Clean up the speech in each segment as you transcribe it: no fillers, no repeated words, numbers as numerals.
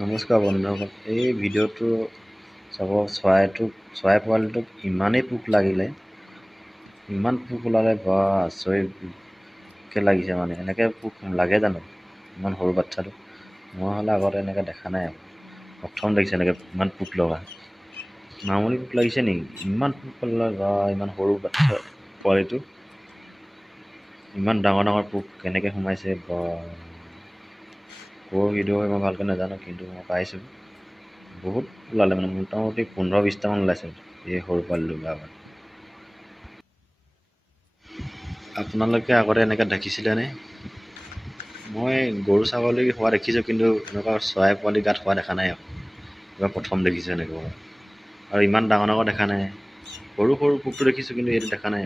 নমস্কাৰ বন্ধুসকল, এই ভিডিঅ'টো চাব। চৰাই পোৱালিটোক ইমানেই পোক লাগিলে, ইমান পোক ওলালে, বা আচৰিতকৈ লাগিছে। মানে এনেকৈ পোক লাগে জানো ইমান সৰু বাচ্ছাটো? মই হ'লে আগতে এনেকৈ দেখা নাই, প্ৰথম দেখিছে এনেকৈ ইমান পোক লগা। মামুলি পোক লাগিছে নেকি? ইমান পোক ওলালে, বা ইমান সৰু বাচ্ছা পোৱালিটো ইমান ডাঙৰ ডাঙৰ পোক কেনেকৈ সোমাইছে? বা ক'ৰ ভিডিঅ' হয় মই ভালকৈ নাজানো, কিন্তু মই পাইছোঁ বহুত ওলালে। মানে মোটামুটি 15-20টামান ওলাইছে এই সৰু পোৱালিটো লগা। আপোনালোকে আগতে এনেকৈ দেখিছিলেনে? মই গৰু ছাগলী হোৱা দেখিছোঁ, কিন্তু এনেকুৱা চৰাই পোৱালি গাত হোৱা দেখা নাই। এইবাৰ প্ৰথম দেখিছোঁ এনেকুৱা, আৰু ইমান ডাঙৰ ডাঙৰ দেখা নাই। সৰু সৰু পোকটো দেখিছোঁ, কিন্তু এইটো দেখা নাই।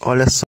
Olha só.